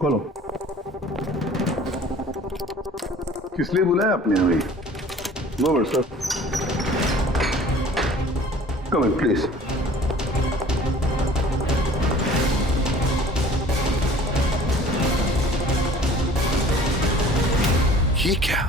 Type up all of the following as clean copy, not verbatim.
खोलो। किस लिए बुलाया आपने हमें? No but sir, come in please. ये क्या?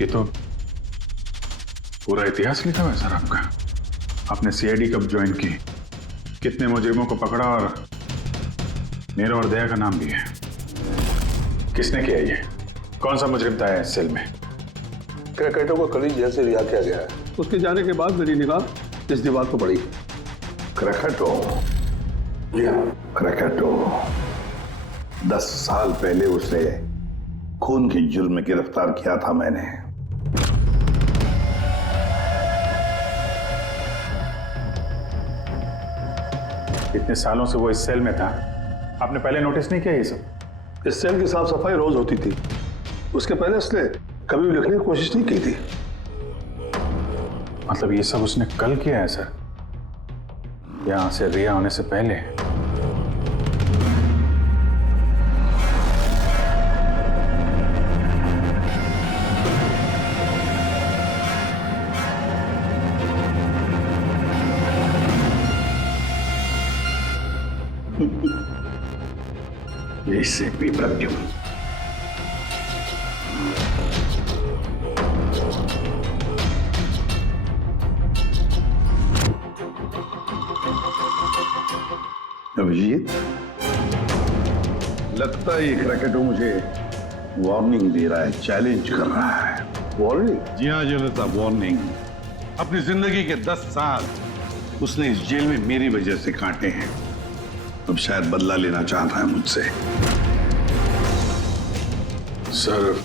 ये तो पूरा इतिहास लिखा हुआ है सर आपका। आपने सीआईडी कब ज्वाइन की, कितने मुजरिमों को पकड़ा और नीरव और दया का नाम भी है। किसने किया ये? कौन सा मुजरिम था इस सेल में? क्रैकेटो को कल ही जेल से रिहा किया गया है। उसके जाने के बाद मेरी निगाह इस दीवार को पड़ी। क्रैकेटो, जी हाँ क्रैकेटो। 10 साल पहले उसे खून के जुर्म में गिरफ्तार किया था मैंने। इतने सालों से वो इस सेल में था, आपने पहले नोटिस नहीं किया ये सब? इस सेल की साफ सफाई रोज होती थी, उसके पहले उसने कभी भी लिखने की कोशिश नहीं की थी। मतलब ये सब उसने कल किया है सर, यहां से रिहा होने से पहले? इससे भी प्रत्युम अभिजीत, लगता है ये क्रैकेटो मुझे वार्निंग दे रहा है, चैलेंज कर रहा है। वार्निंग? जी हाँ जनता, वार्निंग। अपनी जिंदगी के 10 साल उसने इस जेल में मेरी वजह से काटे हैं। अब शायद बदला लेना चाहता है मुझसे। सर,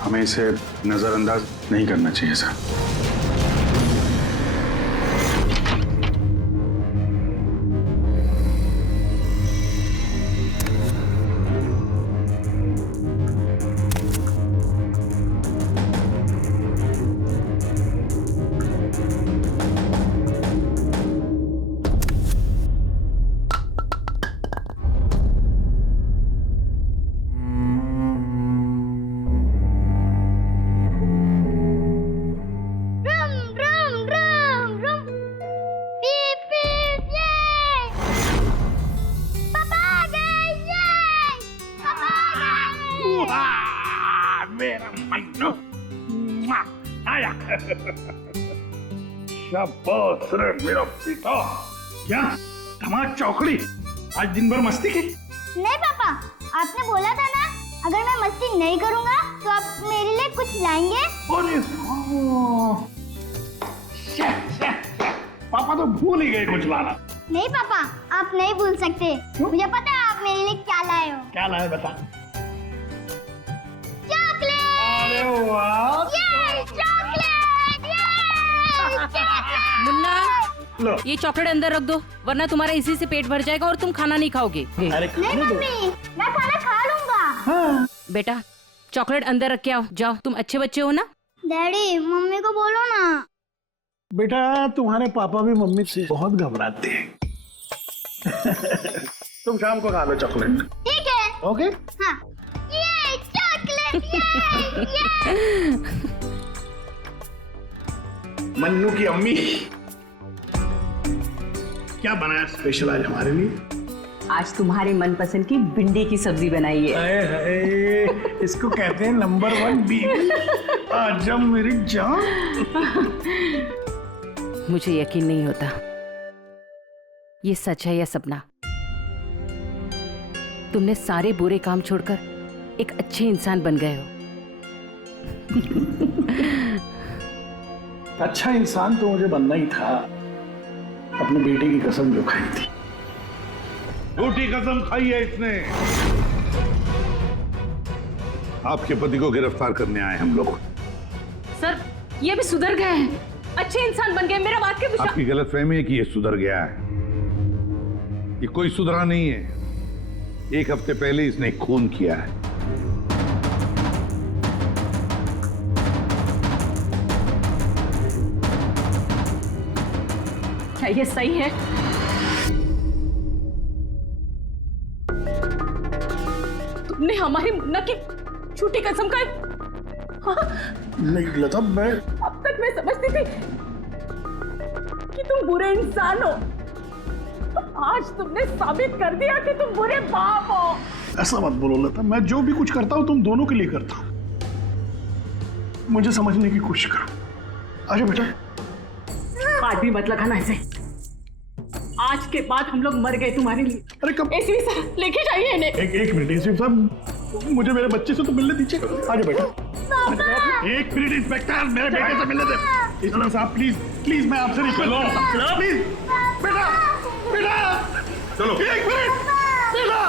हमें इसे नजरअंदाज नहीं करना चाहिए सर। मेरा मन्नू आया। शाबाश रे मेरा पिता। क्या धमाक चौकड़ी, आज दिन भर मस्ती की? नहीं पापा, आपने बोला था ना अगर मैं मस्ती नहीं करूंगा तो आप मेरे लिए कुछ लाएंगे। अरे पापा तो भूल ही गए कुछ लाना। नहीं पापा, आप नहीं भूल सकते। मुझे पता है आप मेरे लिए क्या लाए हो। क्या लाए बता। चॉकलेट। अरे वाह, ये चॉकलेट, ये मुन्ना, ये चॉकलेट अंदर रख दो, वरना तुम्हारा इसी से पेट भर जाएगा और तुम खाना नहीं खाओगे। अरे नहीं मम्मी, मैं खाना खा लूंगा। बेटा, चॉकलेट अंदर रख के आओ। जाओ, तुम अच्छे बच्चे हो ना। डैडी, मम्मी को बोलो ना। बेटा, तुम्हारे पापा भी मम्मी से बहुत घबराते हैं। तुम शाम को खा लो चॉकलेट। ठीक है। ओके। हाँ। ये चॉकलेट, ये। मन्नू की अम्मी, क्या बनाया स्पेशल आज हमारे लिए? आज तुम्हारे मनपसंद की भिंडी की सब्जी बनाई है। हाय हाय, इसको कहते हैं नंबर 1 बीवी। आज जब मेरी जान। मुझे यकीन नहीं होता ये सच है या सपना। तुमने सारे बुरे काम छोड़कर एक अच्छे इंसान बन गए हो। अच्छा इंसान तो मुझे बनना ही था, अपने बेटे की कसम जो खाई थी। झूठी कसम खाई है इसने। आपके पति को गिरफ्तार करने आए हम लोग। सर ये भी सुधर गए हैं, अच्छे इंसान बन गए, मेरा बात के विश्वास। आपकी गलतफहमी है कि ये सुधर गया है। ये कोई सुधरा नहीं है। 1 हफ्ते पहले इसने खून किया है। क्या ये सही है? तुमने हमारी मुन्ना की झूठी कसम का नहीं लता, मैं अब तक मैं समझती थी कि तुम बुरे इंसान हो। आज तुमने साबित कर दिया कि तुम बुरे बाप हो। ऐसा मत बोलो लता, मैं जो भी कुछ करता हूं तुम दोनों के लिए करता हूं। मुझे समझने की कोशिश करो। आजा बेटा। हाथ भी मत लगाना ऐसे। आज के बाद हम लोग मर गए तुम्हारे लिए। अरे कब? एसपी सर लेके जाइए इन्हें। एक मिनट एसपी साहब, मुझे मेरे बच्चे से तो मिलने दीजिए। आजा बेटा। 1 मिनट इंस्पेक्टर, मेरे बेटे से मिलने दे। एसपी साहब प्लीज प्लीज, मैं आपसे रिक्वेस्ट करता हूं प्लीज। बेटा बेटा चलो 1 मिनट बेटा।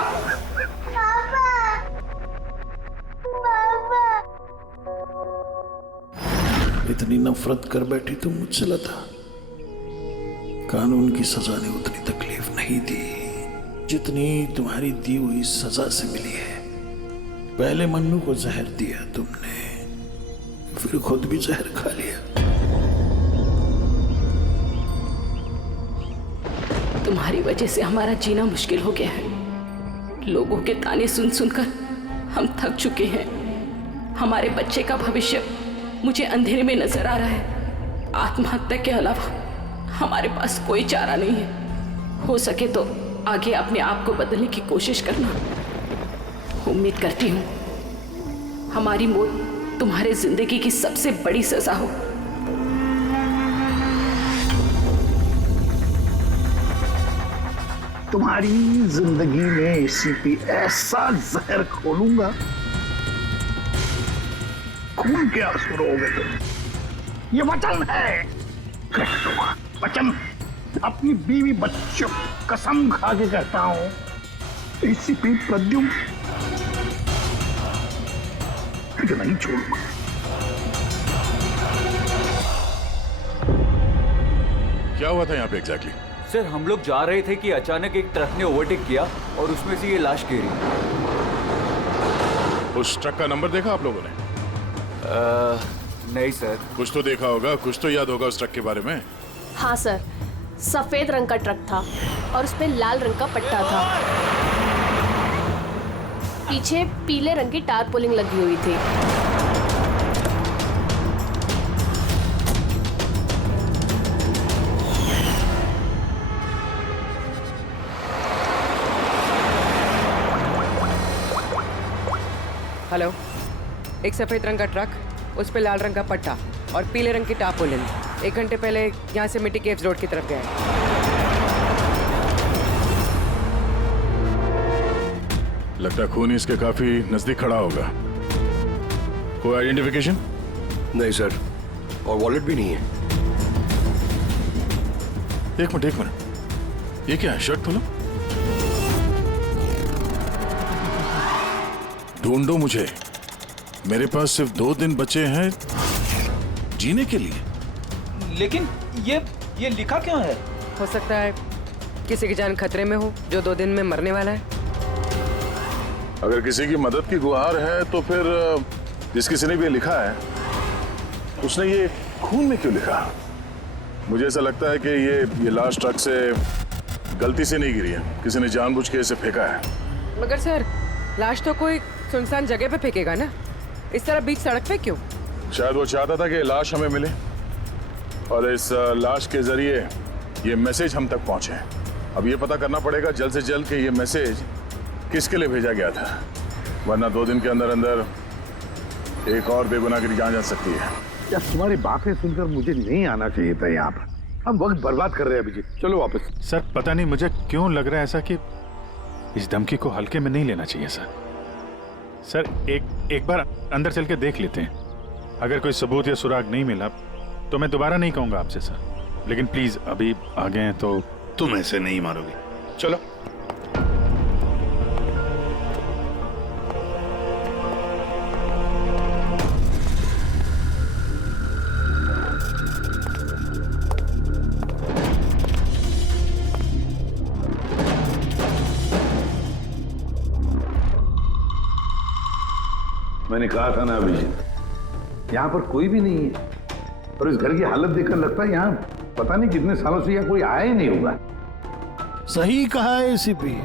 इतनी नफरत कर बैठी तुम मुझसे लता। कानून की सजा ने उतनी तकलीफ नहीं दी जितनी तुम्हारी दी हुई सजा से मिली है। पहले मन्नू को जहर दिया तुमने, फिर खुद भी जहर खा लिया। तुम्हारी वजह से हमारा जीना मुश्किल हो गया है। लोगों के ताने सुन सुनकर हम थक चुके हैं। हमारे बच्चे का भविष्य मुझे अंधेरे में नजर आ रहा है। आत्महत्या के अलावा हमारे पास कोई चारा नहीं है। हो सके तो आगे अपने आप को बदलने की कोशिश करना। उम्मीद करती हूँ हमारी मौत तुम्हारे जिंदगी की सबसे बड़ी सजा हो। तुम्हारी जिंदगी में एसीपी ऐसा जहर खोलूंगा, खून के आंसू रोगे तुम। ये वचन है, वचन। अपनी बीवी बच्चों कसम खा के कहता हूं, एसीपी प्रद्युम्न तुझे नहीं छोड़ूंगा। क्या हुआ था यहाँ पे एग्जैक्टली? सर हम लोग जा रहे थे कि अचानक एक ट्रक ने ओवरटेक किया और उसमें से ये लाश गिरी। उस ट्रक का नंबर देखा आप लोगों ने? नहीं सर। कुछ तो देखा होगा, कुछ तो याद होगा उस ट्रक के बारे में। हाँ सर, सफेद रंग का ट्रक था और उस पे लाल रंग का पट्टा था। पीछे पीले रंग की टारपोलिंग लगी हुई थी। हेलो, एक सफेद रंग का ट्रक, उस पे लाल रंग का पट्टा और पीले रंग की टारपोलिन 1 घंटे पहले यहाँ से मिट्टी केव्स रोड की तरफ गया है। लगता है खून इसके काफी नजदीक खड़ा होगा। कोई आइडेंटिफिकेशन? नहीं सर, और वॉलेट भी नहीं है। एक मिनट, ये क्या है? शर्ट खोलो, ढूंढो मुझे। मेरे पास सिर्फ 2 दिन बचे हैं जीने के लिए। लेकिन ये लिखा क्यों है? हो सकता है किसी की जान खतरे में हो जो 2 दिन में मरने वाला है। अगर किसी की मदद की गुहार है तो फिर जिस किसी ने भी लिखा है उसने ये खून में क्यों लिखा? मुझे ऐसा लगता है कि ये लाश ट्रक से गलती से नहीं गिरी है, किसी ने जानबूझ के इसे फेंका है। मगर सर लाश तो कोई सुनसान जगह पे फेंकेगा ना, इस तरह बीच सड़क पे क्यों? शायद वो चाहता था कि लाश हमें मिले और इस लाश के जरिए ये मैसेज हम तक पहुंचे। अब ये पता करना पड़ेगा जल्द से जल्द कि ये मैसेज किसके लिए भेजा गया था, वरना 2 दिन के अंदर अंदर एक और बेगुनाह की जान जा सकती है। क्या तुम्हारी बातें सुनकर मुझे नहीं आना चाहिए था यहाँ पर? हम वक्त बर्बाद कर रहे हैं अभिजीत, चलो वापस। सर पता नहीं मुझे क्यों लग रहा है ऐसा कि इस धमकी को हल्के में नहीं लेना चाहिए सर। एक बार अंदर चल के देख लेते हैं। अगर कोई सबूत या सुराग नहीं मिला तो मैं दोबारा नहीं कहूंगा आपसे सर। लेकिन प्लीज अभी आ गए हैं तो तुम ऐसे नहीं मारोगे। चलो। मैंने कहा था ना अभिजीत, यहाँ पर कोई भी नहीं है और इस घर की हालत देखकर लगता है यहाँ पता नहीं कितने सालों से यहाँ कोई आया ही नहीं होगा। सही कहा है एसीपी।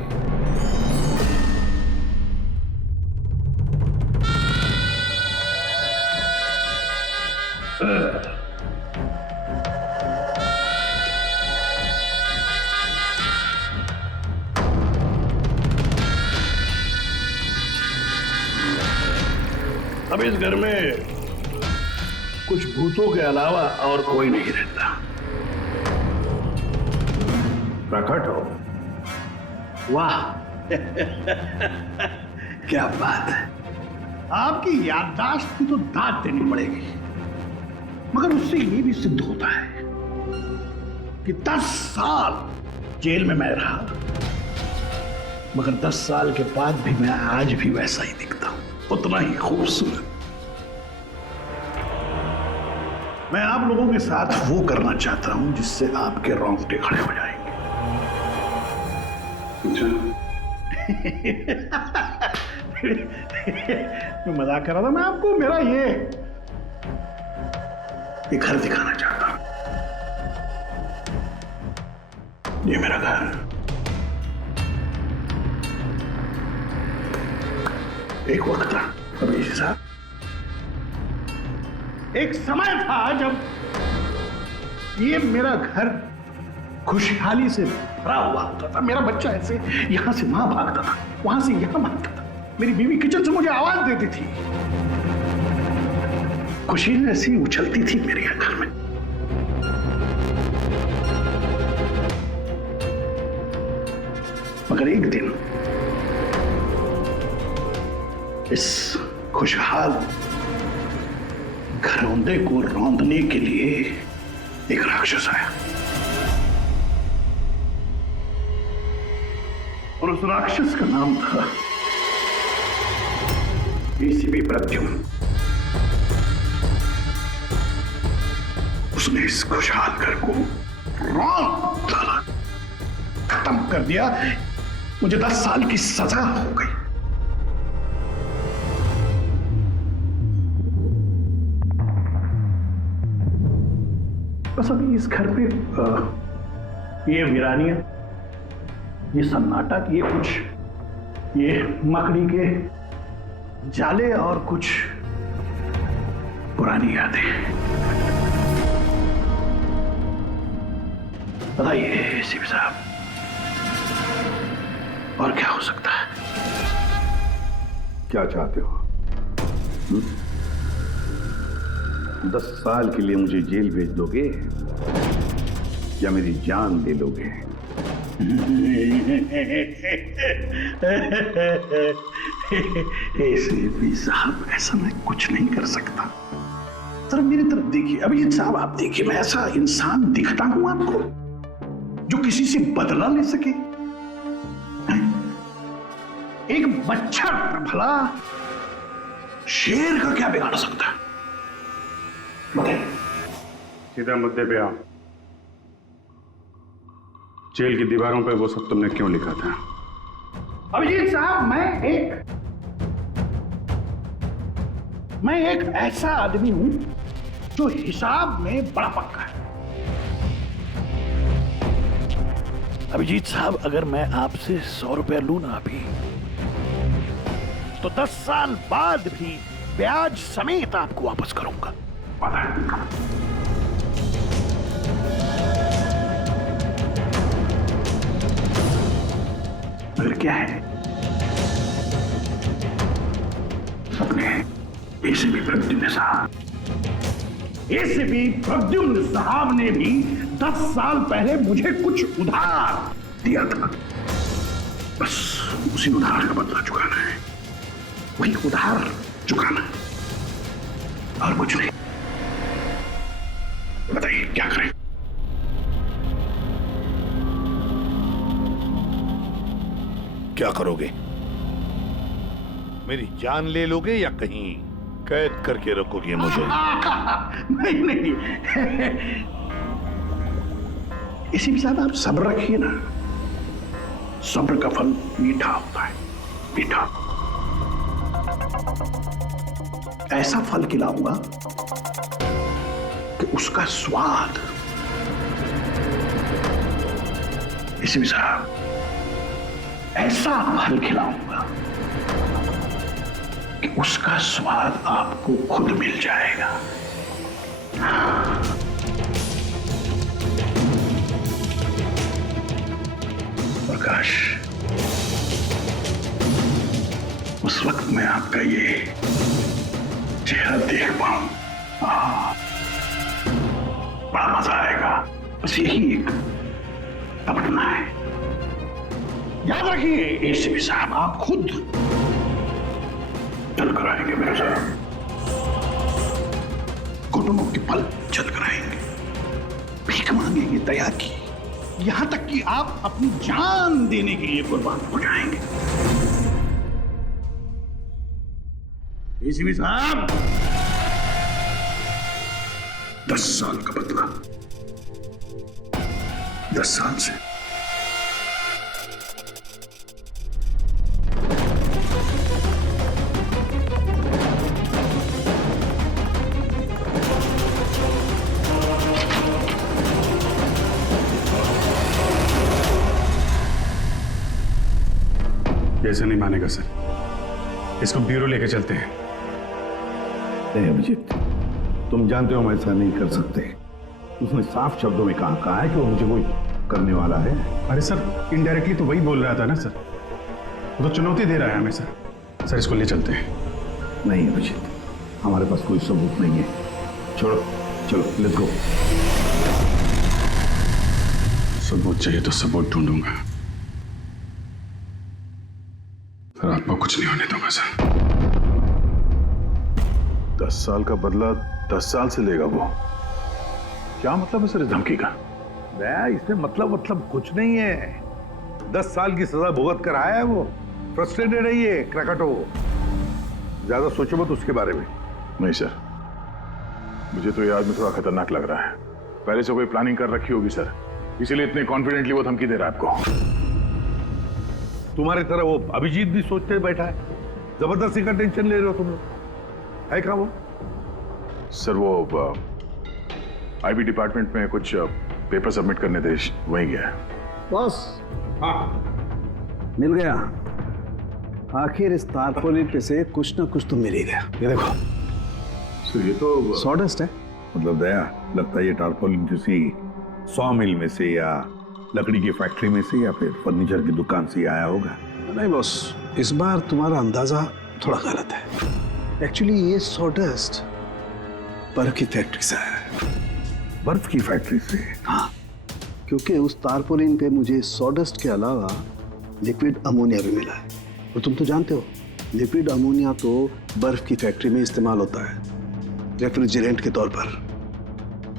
अब इस घर में कुछ भूतों के अलावा और कोई नहीं रहता। प्रकट हो। वाह क्या बात है। आपकी याददाश्त की तो दाद देनी पड़ेगी, मगर उससे ये भी सिद्ध होता है कि 10 साल जेल में मैं रहा, मगर 10 साल के बाद भी मैं आज भी वैसा ही दिखता हूं, उतना ही खूबसूरत। मैं आप लोगों के साथ वो करना चाहता हूं जिससे आपके रोंगटे खड़े हो जाएंगे। मैं मजाक कर रहा था। मैं आपको मेरा ये घर दिखाना चाहता हूं। ये मेरा घर। एक वक्त था अभिजीत साहब, एक समय था जब ये मेरा घर खुशहाली से भरा हुआ होता था। मेरा बच्चा ऐसे यहां से वहां भागता था, वहां से यहां भागता था। मेरी बीवी किचन से मुझे आवाज देती थी। खुशी ऐसी उछलती थी मेरे घर में। मगर एक दिन इस खुशहाल घरौंदे को रौंदने के लिए एक राक्षस आया और उस राक्षस का नाम था एसीपी प्रद्युम्न। उसने इस खुशहाल घर को रौंद डाला, खत्म कर दिया। मुझे 10 साल की सजा हो गई। बस अभी इस घर पे ये वीरानियां, ये सन्नाटा, ये कुछ ये मकड़ी के जाले और कुछ पुरानी यादें। बताइए सीपी साहब, और क्या हो सकता है? क्या चाहते हो? 10 साल के लिए मुझे जेल भेज दोगे या मेरी जान ले लोगे? एसीपी साहब, ऐसा मैं कुछ नहीं कर सकता। जरा मेरी तरफ देखिए। अभिजीत साहब, आप देखिए, मैं ऐसा इंसान दिखता हूं आपको जो किसी से बदला ले सके? एक बच्चा भला शेर का क्या बिगाड़ सकता है? बताइए। सीधा मुद्दे पे आओ। जेल की दीवारों पे वो सब तुमने क्यों लिखा था? अभिजीत साहब, मैं एक ऐसा आदमी हूं जो हिसाब में बड़ा पक्का है। अभिजीत साहब, अगर मैं आपसे 100 रुपया लूं ना अभी, तो 10 साल बाद भी ब्याज समेत आपको वापस करूंगा। मगर क्या है, अपने एसीपी प्रद्युम्न साहब ने भी 10 साल पहले मुझे कुछ उधार दिया था। बस उसी उधार का बदला चुकाना है, वही उधार चुकाना है, और कुछ नहीं। बताइए क्या करें? क्या करोगे? मेरी जान ले लोगे या कहीं कैद करके रखोगे मुझे? नहीं नहीं, इसी भी साथ आप सब्र रखिए ना, सब्र का फल मीठा होता है, मीठा। ऐसा फल खिलाऊंगा कि उसका स्वाद, इसी भी साथ ऐसा फल खिलाऊंगा कि उसका स्वाद आपको खुद मिल जाएगा। प्रकाश, उस वक्त मैं आपका ये चेहरा देख पाऊं, बड़ा मजा आएगा। बस यही एक तमन्ना है। याद रखिए एसीपी साहब, आप खुद चल कर आएंगे मेरे साथ, घुटनों के पल चल कर आएंगे, भीख मांगेंगे दया की, यहां तक कि आप अपनी जान देने के लिए कुर्बान हो जाएंगे। एसीपी साहब, 10 साल का बदला, 10 साल से। ऐसा नहीं मानेगा सर, इसको ब्यूरो लेके चलते हैं। नहीं अभिजीत, तुम जानते हो हम ऐसा नहीं कर सकते। उसने साफ शब्दों में कहा है कि वो मुझे कोई करने वाला है। अरे सर, इनडायरेक्टली तो वही बोल रहा था ना सर, वो तो चुनौती दे रहा है हमें सर। सर इसको ले चलते हैं। नहीं अभिजीत, हमारे पास कोई सबूत नहीं है। छोड़ो, चलो लेट्स गो। सबूत चाहिए तो सबूत ढूंढूंगा, सर आपको कुछ नहीं होने दूंगा सर। 10 साल का बदला 10 साल से लेगा वो? क्या मतलब है सर इस धमकी का? इसमें मतलब कुछ नहीं है। 10 साल की सजा भुगत कर आया है वो। फ्रस्ट्रेटेड है ये क्रैकेटो। ज्यादा सोचो मत उसके बारे में। नहीं सर, मुझे तो ये आदमी थोड़ा खतरनाक लग रहा है। पहले से कोई प्लानिंग कर रखी होगी सर, इसीलिए इतने कॉन्फिडेंटली वो धमकी दे रहा है आपको। तुम्हारी तरह वो अभिजीत भी सोचते बैठा है। जबरदस्ती का टेंशन ले रहे हो तुम लोग। है क्या वो? सर वो आईबी डिपार्टमेंट में कुछ पेपर सबमिट करने थे, वहीं गया है। बॉस, मिल गया। आखिर इस तारपोलिन पे से कुछ ना कुछ तो मिल ही गया। ये देखो सर, ये तो सॉडस्ट है। मतलब दया, लगता है ये टारपोलिन किसी सॉ मिल में से या लकड़ी की फैक्ट्री में से या फिर फर्नीचर की दुकान से आया होगा। नहीं बॉस, इस बार तुम्हारा अंदाजा थोड़ा गलत है। एक्चुअली ये सॉडस्ट बर्फ की फैक्ट्री से है। बर्फ की फैक्ट्री से? हाँ, क्योंकि उस तारपोलिन पे मुझे सॉडस्ट के अलावा लिक्विड अमोनिया भी मिला है। और तुम तो जानते हो, लिक्विड अमोनिया तो बर्फ की फैक्ट्री में इस्तेमाल होता है रेफ्रिजरेंट के तौर पर।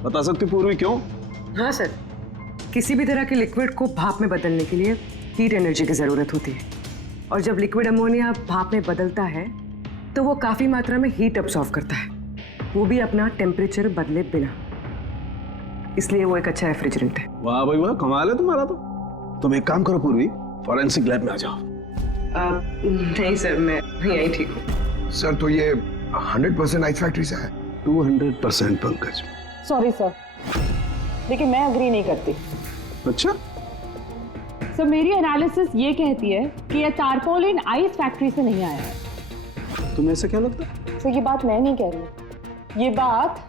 बता सकते पूर्वी क्यों? हाँ सर, किसी भी तरह के लिक्विड को भाप में बदलने के लिए हीट एनर्जी की ज़रूरत होती है। और जब लिक्विड अमोनिया भाप में बदलता है तो वो काफ़ी मात्रा में हीट अब्सॉर्ब करता है, वो भी अपना टेम्परेचर बदले बिना। इसलिए वो एक अच्छा रेफ्रिजरेंट है। वाह भाई वाह, कमाल है तुम्हारा तो। तुम एक काम करो पूर्वी, फॉरेंसिक लैब में आ जाओ। नहीं सर, मैं यहीं ठीक हूँ। सर तो ये 100% आइस फैक्ट्री से है? 200% पंकज। सॉरी सर, लेकिन मैं अग्री नहीं करती। अच्छा? सर मेरी एनालिसिस ये कहती है कि ये तारपोलिन आइस फैक्ट्री से नहीं आया है। तुम्हें ऐसा क्या लगता है? सर ये बात मैं नहीं कह रही, ये बात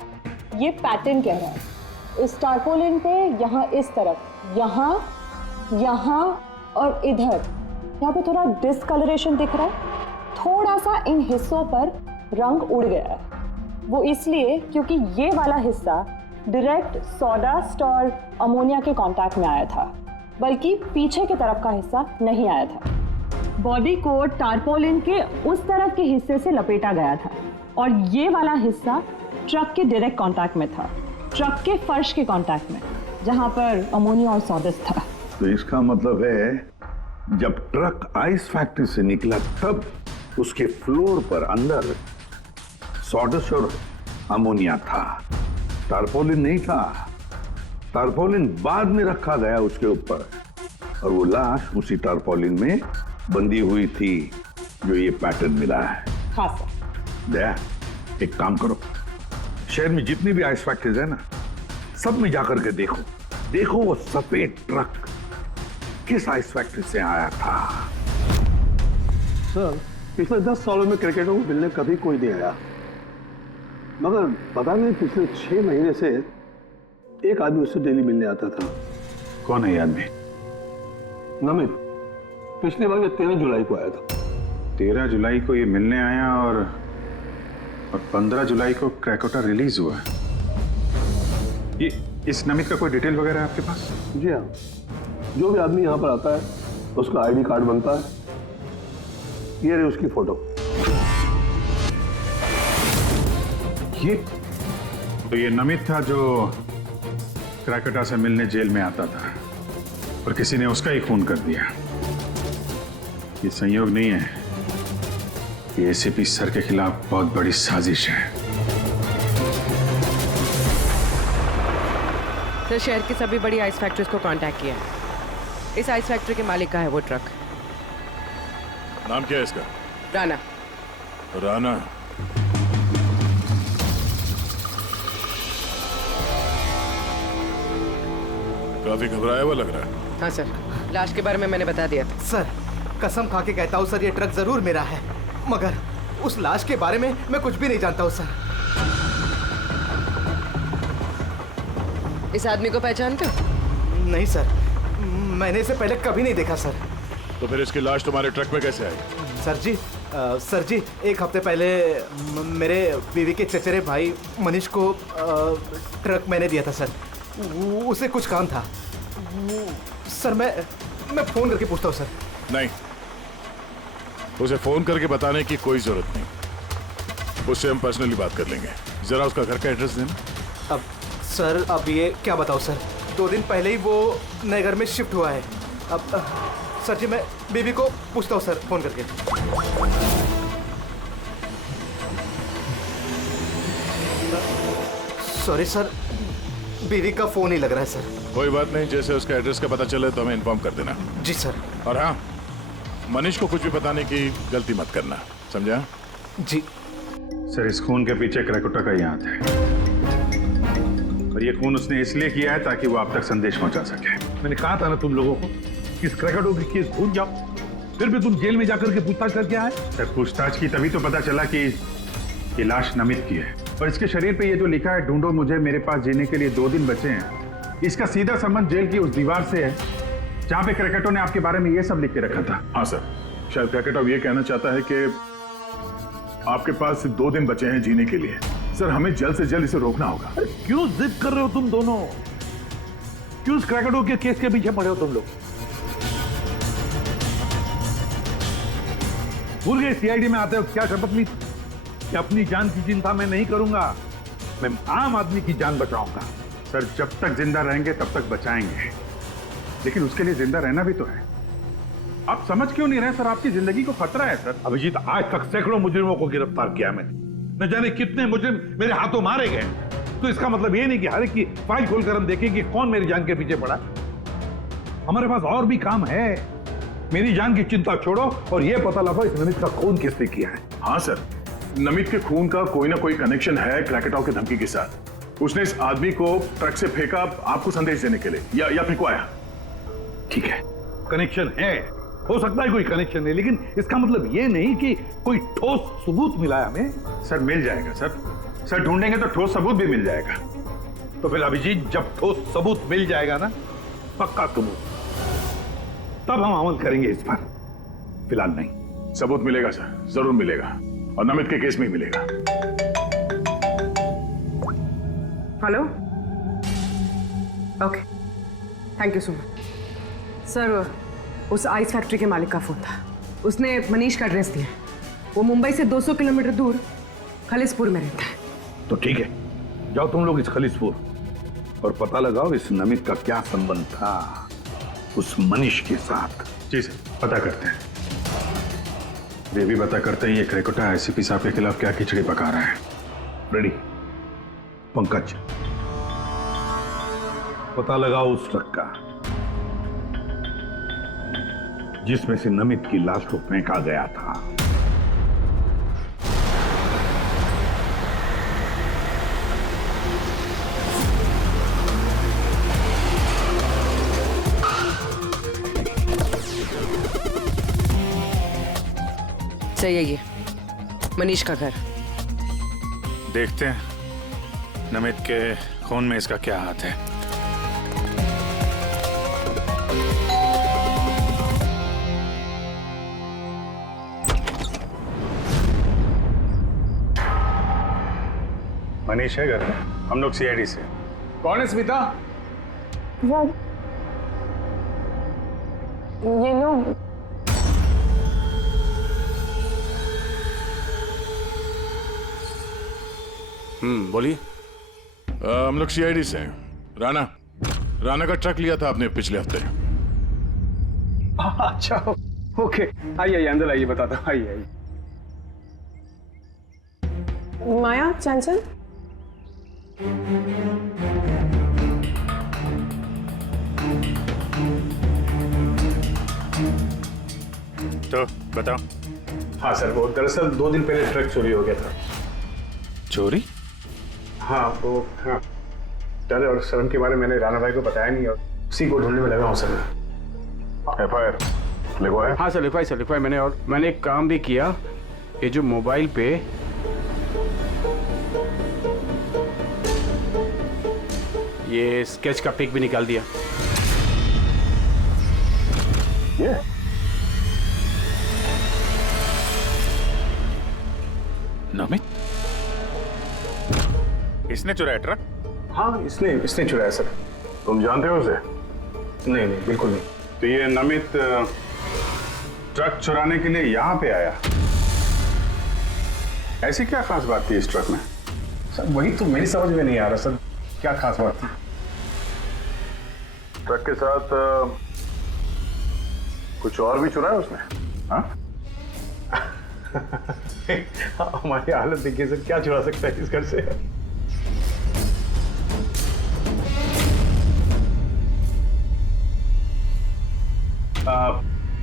ये पैटर्न कह रहा है। इस तारपोलिन पे यहाँ इस तरफ, यहाँ, यहाँ और इधर, यहाँ पे थोड़ा डिसकलरेशन दिख रहा है। थोड़ा सा इन हिस्सों पर रंग उड़ गया है। वो इसलिए क्योंकि ये वाला हिस्सा डायरेक्ट सॉडस्ट और अमोनिया के कांटेक्ट में आया था, बल्कि पीछे की तरफ का हिस्सा नहीं आया था। बॉडी को टारपोलिन के उस तरफ के हिस्से से लपेटा गया था और ये वाला हिस्सा ट्रक के डायरेक्ट कांटेक्ट में था, ट्रक के फर्श के कांटेक्ट में, जहां पर अमोनिया और सॉडस्ट था। तो इसका मतलब है जब ट्रक आइस फैक्ट्री से निकला तब उसके फ्लोर पर अंदर सॉडस्ट और अमोनिया था, टारपोलिन नहीं था। टारपोलिन बाद में रखा गया उसके ऊपर, और वो लाश उसी टारपोलिन में बंधी हुई थी जो ये पैटर्न मिला है। हाँ सर। दया, एक काम करो, शहर में जितनी भी आइस फैक्ट्रीज है ना, सब में जाकर के देखो वो सफेद ट्रक किस आइस फैक्ट्री से आया था। सर, पिछले 10 सालों में क्रिकेटरों को मिलने कभी कोई नहीं आया, मगर पता नहीं पिछले 6 महीने से एक आदमी उससे डेली मिलने आता था। कौन है ये आदमी? नमित, पिछले बार 13 जुलाई को आया था। 13 जुलाई को ये मिलने आया और 15 जुलाई को क्रैकोटा रिलीज हुआ। ये इस नमित का कोई डिटेल वगैरह है आपके पास? जी हाँ, जो भी आदमी यहाँ पर आता है उसका आईडी कार्ड बनता है। ये रही उसकी फोटो। ये नमित था जो क्रैकोटा से मिलने जेल में आता था और किसी ने उसका ही खून कर दिया। ये संयोग नहीं है, ये एसीपी सर के खिलाफ बहुत बड़ी साजिश है। सर, शहर की सभी बड़ी आइस फैक्ट्रीज को कांटेक्ट किया है। इस आइस फैक्ट्री के मालिक का है वो ट्रक। नाम क्या है इसका? राणा। राणा? काफी घबराया हुआ लग रहा है। हाँ सर, लाश के बारे में मैंने बता दिया था। सर, कसम खा के कहता हूँ सर, ये ट्रक जरूर मेरा है, मगर उस लाश के बारे में मैं कुछ भी नहीं जानता हूँ सर। इस आदमी को पहचानते हो? नहीं सर, मैंने इसे पहले कभी नहीं देखा सर। तो फिर इसकी लाश तुम्हारे ट्रक में कैसे आई? सर जी, एक हफ्ते पहले मेरे बीवी के चचेरे भाई मनीष को ट्रक मैंने दिया था सर। उसे कुछ काम था सर। मैं फोन करके पूछता हूँ सर। नहीं, उसे फोन करके बताने की कोई जरूरत नहीं, उससे हम पर्सनली बात कर लेंगे। जरा उसका घर का एड्रेस देना। अब सर, अब ये क्या बताओ सर, 2 दिन पहले ही वो नए घर में शिफ्ट हुआ है। अब सर जी, मैं बीबी को पूछता हूँ सर फोन करके। सॉरी सर, बीवी का फोन ही लग रहा है सर। कोई बात नहीं, जैसे उसका एड्रेस का पता चले तो हमें इन्फॉर्म कर देना। जी सर। और हाँ, मनीष को कुछ भी बताने की गलती मत करना, समझा? जी सर, इस खून के पीछे क्रैकोटा का ही हाथ है, और ये खून उसने इसलिए किया है ताकि वो आप तक संदेश पहुंचा सके। मैंने कहा था ना तुम लोगों को, इस क्रैकोटा की केस भूल जाओ, फिर भी तुम जेल में जाकर के पूछताछ करके आए। सर, पूछताछ की तभी तो पता चला कि ये लाश नमित की है, और इसके शरीर पे ये जो लिखा है, ढूंढो मुझे, मेरे पास जीने के लिए 2 दिन बचे हैं, इसका सीधा संबंध जेल की उस दीवार से है जहां पे क्रैकोटा ने आपके बारे में ये सब लिख के रखा था। हाँ सर, शायद क्रैकोटा ये कहना चाहता है कि आपके पास 2 दिन बचे हैं जीने के लिए। सर, हमें जल्द से जल्द इसे रोकना होगा। क्यों जिद कर रहे हो तुम दोनों? क्यों इस क्रैकोटा के केस के पीछे पड़े हो तुम लोग? भूल गए सीआईडी में आते हो क्या शपथ ली कि अपनी जान की चिंता मैं नहीं करूंगा, मैं आम आदमी की जान बचाऊंगा। सर, जब तक जिंदा रहेंगे तब तक बचाएंगे, लेकिन उसके लिए जिंदा रहना भी तो है। आप समझ क्यों नहीं रहे सर? आपकी जिंदगी को खतरा है सर। अभिजीत, आज तक सैकड़ों मुजरिमों को गिरफ्तार किया मैंने, न जाने कितने मुजरिम मेरे हाथों मारे गए। तो इसका मतलब ये नहीं कि हर एक की फाइल खोलकर हम देखें कि कौन मेरी जान के पीछे पड़ा। हमारे पास और भी काम है। मेरी जान की चिंता छोड़ो और ये पता लगाओ इस नमित का खून किसने किया है। हाँ सर, नमित के खून का कोई ना कोई कनेक्शन है क्रैकोटा की धमकी के साथ। उसने इस आदमी को ट्रक से फेंका आपको संदेश देने के लिए, या फिर को आया। ठीक है, कनेक्शन है, हो सकता है कोई कनेक्शन है, लेकिन इसका मतलब ये नहीं कि कोई ठोस सबूत मिला है हमें। सर, मिल जाएगा सर। सर, ढूंढेंगे तो ठोस सबूत भी मिल जाएगा। तो फिर अभिजीत, जब ठोस सबूत मिल जाएगा ना, पक्का सबूत, तब हम अमल करेंगे इस पर, फिलहाल नहीं। सबूत मिलेगा सर, जरूर मिलेगा, और नमित के केस में ही मिलेगा। Hello, okay, thank you so much. Sir, उस आइस फैक्ट्री के मालिक का फोन था, उसने मनीष का एड्रेस दिया। वो मुंबई से 200 किलोमीटर दूर खलिसपुर में रहता है। तो ठीक है, जाओ तुम लोग इस खलिसपुर और पता लगाओ इस नमित का क्या संबंध था उस मनीष के साथ। जी सर, पता करते हैं। वे भी पता करते हैं ये क्रेकोटा आईसीपी साहब के खिलाफ क्या खिचड़ी पका रहा है। रेडी? पंकज, पता लगाओ उस ट्रक का जिसमें से नमित की लाश को फेंका गया था। सही है, ये मनीष का घर। देखते हैं नमित के खून में इसका क्या हाथ है। मनीष है घर में, हम लोग सीआईडी से। कौन है स्मिता? ये लोग बोलिए। हम लोग सीआईडी से हैं। राणा का ट्रक लिया था आपने पिछले हफ्ते। अच्छा, ओके, आइए अंदर आइए, बताता हूँ। आइए। माया, चंचल, तो बताओ। हाँ सर, वो दरअसल 2 दिन पहले ट्रक चोरी हो गया था। चोरी? हाँ, वो हाँ, डर और शर्म के बारे में मैंने राणा भाई को बताया नहीं और उसी को ढूंढने में लगा हूँ सर। एफआईआर लिखवाया? हाँ सर, लिखवाई मैंने, और मैंने एक काम भी किया। ये जो मोबाइल पे ये स्केच का पिक भी निकाल दिया। ये नमित इसने चुराया ट्रक? हाँ, इसने चुराया सर। तुम जानते हो उसे? नहीं, बिल्कुल नहीं। तो ये नमित ट्रक चुराने के लिए यहाँ पे आया। ऐसी क्या खास बात थी इस ट्रक में? सर वही तो मेरी समझ में नहीं आ रहा सर, क्या खास बात थी? ट्रक के साथ कुछ और भी चुराया उसने? हाँ? हमारी हालत देखिए सर, क्या चुरा सकता है इस घर से?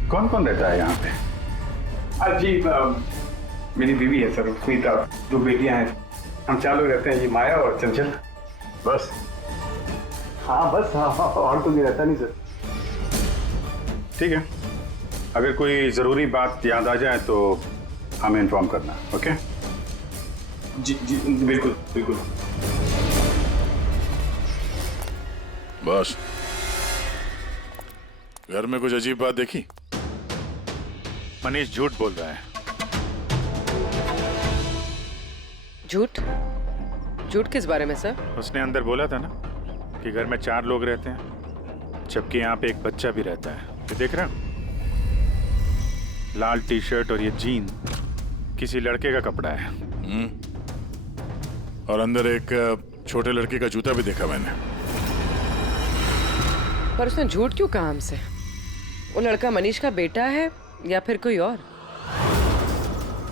कौन कौन रहता है यहाँ पे? जी, मेरी बीवी है सर, स्मिता, 2 बेटियां हैं। हम 4 लोग रहते हैं, ये माया और चंचल। बस? हाँ बस, हाँ, और तो भी रहता नहीं सर। ठीक है, अगर कोई जरूरी बात याद आ जाए तो हमें इन्फॉर्म करना। ओके? जी, बिल्कुल। बस, घर में कुछ अजीब बात देखी? मनीष झूठ बोल रहा है। झूठ किस बारे में सर? उसने अंदर बोला था ना कि घर में 4 लोग रहते हैं, जबकि यहाँ पे एक बच्चा भी रहता है। ये देख रहे हो? लाल टी शर्ट और ये जीन किसी लड़के का कपड़ा है। और अंदर एक छोटे लड़के का जूता भी देखा मैंने। पर उसने झूठ क्यों कहा हमसे? वो लड़का मनीष का बेटा है या फिर कोई और?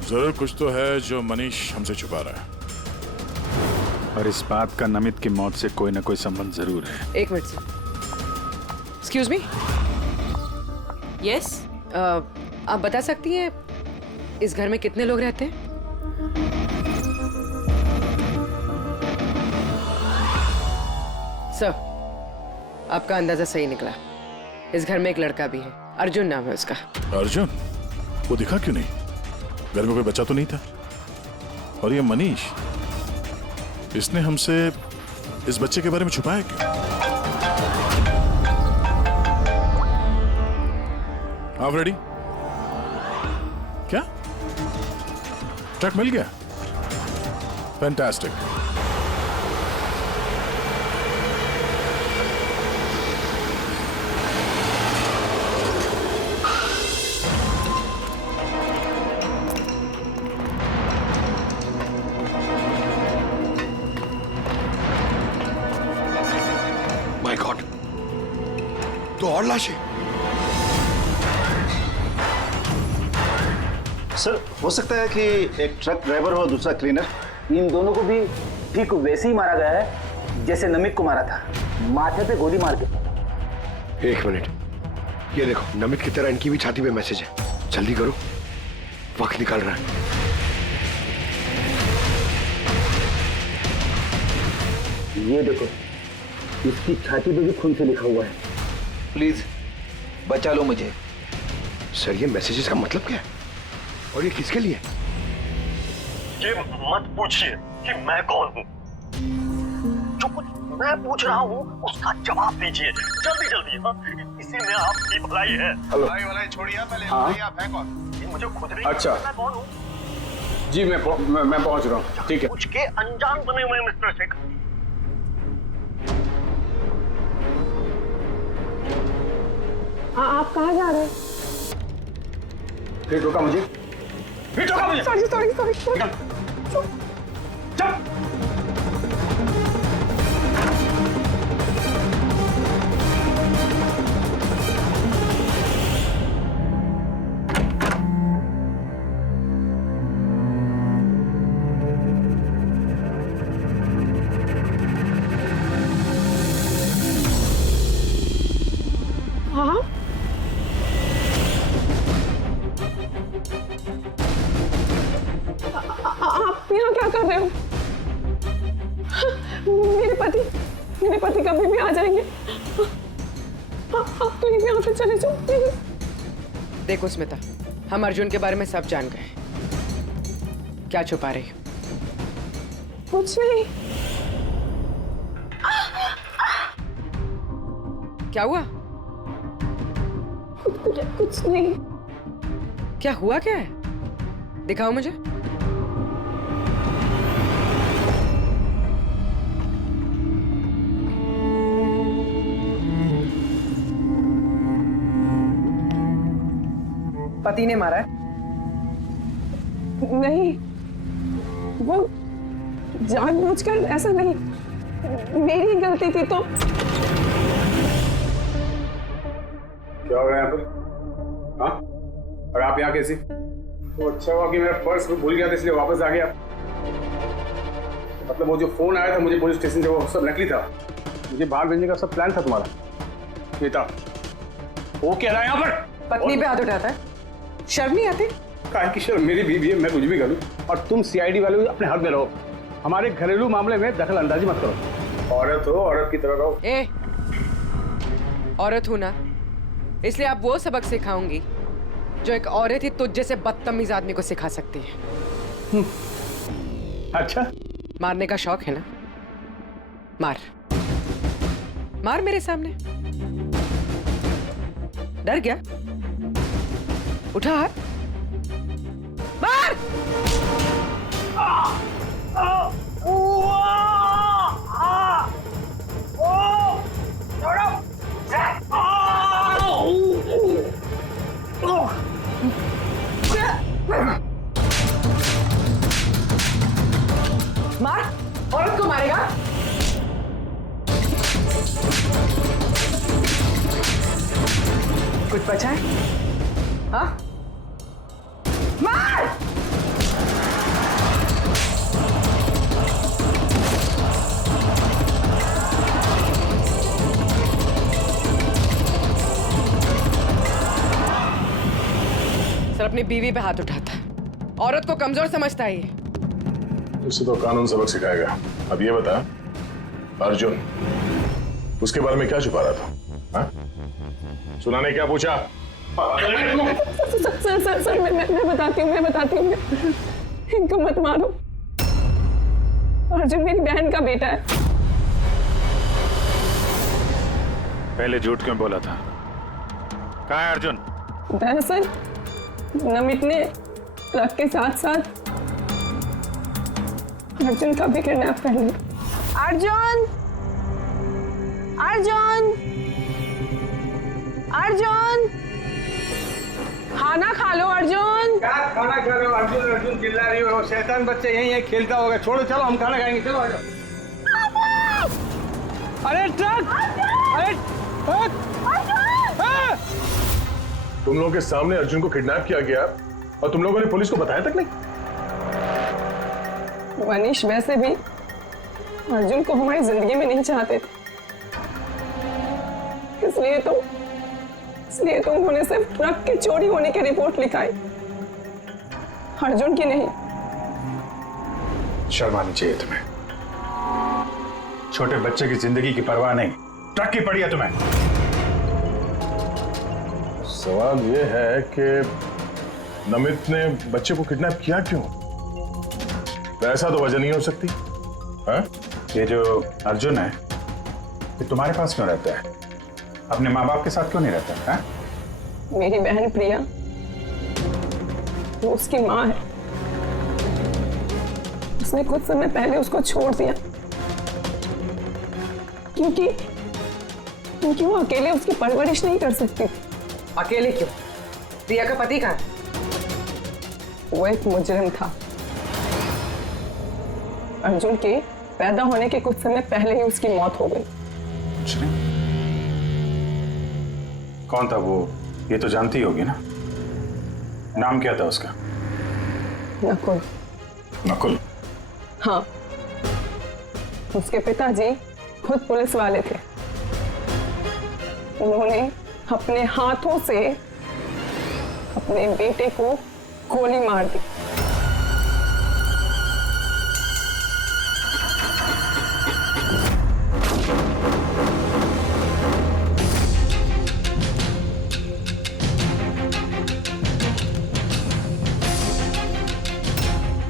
जरूर कुछ तो है जो मनीष हमसे छुपा रहा है। और इस बात का नमित की मौत से कोई ना कोई संबंध जरूर है। 1 minute sir. Excuse me. Yes, आप बता सकती हैं इस घर में कितने लोग रहते हैं? सर, आपका अंदाजा सही निकला। इस घर में एक लड़का भी है, अर्जुन नाम है उसका। अर्जुन? वो दिखा क्यों नहीं? घर में कोई बच्चा तो नहीं था? और ये मनीष, इसने हमसे इस बच्चे के बारे में छुपाया क्यों? आप रेडी? क्या? ट्रक मिल गया? फैंटास्टिक। तो और लाशें? सर, हो सकता है कि एक ट्रक ड्राइवर और दूसरा क्लीनर, इन दोनों को भी ठीक वैसे ही मारा गया है जैसे नमित को मारा था, माथे पे गोली मार के। एक मिनट, ये देखो, नमित की तरह इनकी भी छाती पे मैसेज है। जल्दी करो, वक्त निकल रहा है। ये देखो, इसकी छाती पे भी खून से लिखा हुआ है, प्लीज बचा लो मुझे। सर, ये मैसेजेस का मतलब क्या है और ये किसके लिए? ये मत पूछिए कि मैं कौन हूँ। जो कुछ मैं पूछ रहा हूँ उसका जवाब दीजिए जल्दी जल्दी। हाँ, इसी में आपकी भलाई है। भलाई छोड़िए पहले। हाँ? आप हैं कौन? ये मुझे खुद नहीं अच्छा। पता मैं कौन हूँ। जी मैं पहुंच रहा हूँ। ठीक है। कुछ के अनजान बने हुए मिस्टर शेखर। आप कहाँ जा रहे हैं? फिर रोका मुझे। सॉरी। हाँ, आप यहाँ क्या कर रहे हो? मेरे पति कभी भी आ जाएंगे। आप प्लीज यहाँ से चले जाओ प्लीज। देखो स्मिता, हम अर्जुन के बारे में सब जान गए। क्या छुपा रही हो? कुछ नहीं। क्या हुआ? कुछ नहीं। क्या हुआ? क्या है? दिखाओ मुझे। पति ने मारा है? नहीं, वो जानबूझकर ऐसा नहीं, मेरी गलती थी। तो क्या हो रहा है यहाँ पर? हाँ? और आप यहाँ कैसी? तो अच्छा हुआ कि मेरा पर्स भूल गया था इसलिए वापस आ गया। मतलब वो जो फोन आया था मुझे पुलिस स्टेशन से, वो सब नकली था। मुझे बाहर भेजने का सब प्लान था तुम्हारा। बेटा, वो कह रहा है यहाँ पर? पत्नी पे हाथ उठाता है? शर्म नहीं आती? काहे की शर्म? मेरी बीवी है, मैं कुछ भी करूँ। और तुम सीआईडी वाले अपने हद में रहो। हमारे घरेलू मामले में दखल अंदाजी मत करो। औरत हो, औरत की तरह रहो। ए, औरत हूं ना, इसलिए आप वो सबक सिखाऊंगी जो एक औरत ही तुझ जैसे बदतमीज आदमी को सिखा सकती है। अच्छा, मारने का शौक है ना? मार मार मेरे सामने। डर गया? उठा हाथ, मार। मार, औरत को मारेगा? कुछ बचा है? हाँ? मार! सर अपनी बीवी पे हाथ उठाता है, औरत को कमजोर समझता है ये। उसे तो कानून सबक सिखाएगा। अब ये बता, अर्जुन उसके बारे में क्या छुपा रहा था? हाँ? सुना ने क्या पूछा? सर मैं बताती हूँ। इनको मत मारो। अर्जुन मेरी बहन का बेटा है। पहले झूठ क्यों बोला था? कहाँ है अर्जुन? दरअसल नमित ने ट्रक के साथ साथ अर्जुन का भी किडनैप कर लिया। अर्जुन! खाना खा लो अर्जुन। क्या खाना खा रहे हो? अर्जुन चिल्ला रही हो। शैतान बच्चे यहीं खेलता होगा। छोड़ो, चलो हम खाना खाएंगे। चलो आ जाओ। अरे ट्रक! अरे तुम लोगों के सामने अर्जुन को किडनैप किया गया और तुम लोगों ने पुलिस को बताया तक नहीं। मनीष वैसे भी अर्जुन को हमारी जिंदगी में नहीं चाहते थे, इसलिए तो उन्होंने सिर्फ ट्रक के चोरी होने की रिपोर्ट लिखाई, अर्जुन की नहीं। शर्म आनी चाहिए तुम्हें। छोटे बच्चे की जिंदगी की परवाह नहीं, ट्रक की पड़ी है तुम्हें। सवाल यह है कि नमित ने बच्चे को किडनैप किया क्यों? ऐसा तो वजह नहीं हो सकती। हाँ? ये जो अर्जुन है ये तुम्हारे पास क्यों रहता है? अपने माँ बाप के साथ क्यों नहीं रहता है? मेरी बहन प्रिया वो उसकी माँ है, उसने कुछ समय पहले उसको छोड़ दिया क्योंकि वो अकेले उसकी परवरिश नहीं कर सकती थी। अकेले क्यों? प्रिया का पति कहाँ है? वो एक मुजरिम था। अर्जुन के पैदा होने के कुछ समय पहले ही उसकी मौत हो गई। कौन था वो? ये तो जानती होगी ना। नाम क्या था उसका? नकुल। नकुल? हाँ, उसके पिताजी खुद पुलिस वाले थे। उन्होंने अपने हाथों से अपने बेटे को गोली मार दी।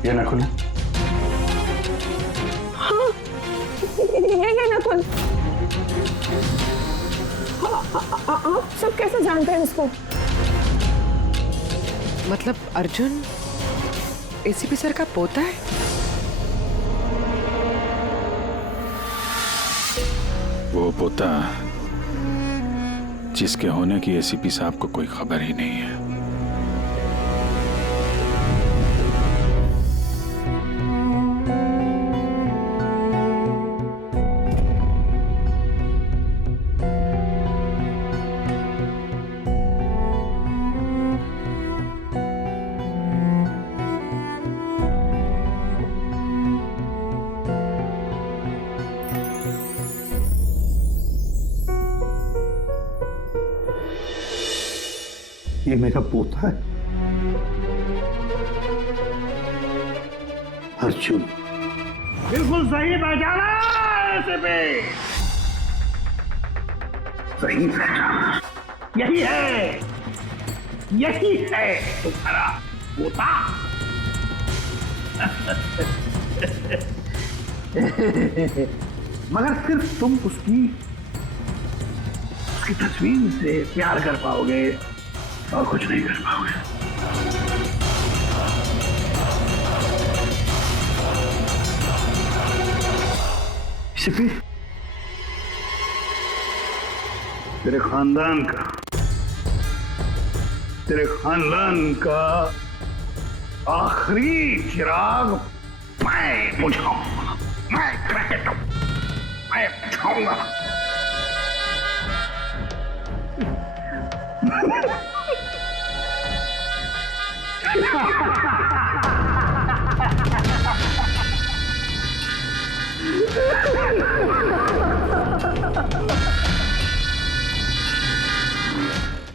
ये नकुल है? हाँ, ये नकुल। आप सब कैसे जानते हैं उसको? मतलब अर्जुन एसीपी सर का पोता है? वो पोता जिसके होने की एसीपी साहब को कोई खबर ही नहीं है। ये मेरा पोता है अर्जुन। बिल्कुल सही पहचाना एसीपी, सही पहचाना। यही है तुम्हारा पोता। मगर सिर्फ तुम उसकी तस्वीर से प्यार कर पाओगे और कुछ नहीं कर पाओगे। एसीपी, तेरे खानदान का आखिरी चिराग मैं बुझाऊंगा, मैं बुझाऊंगा।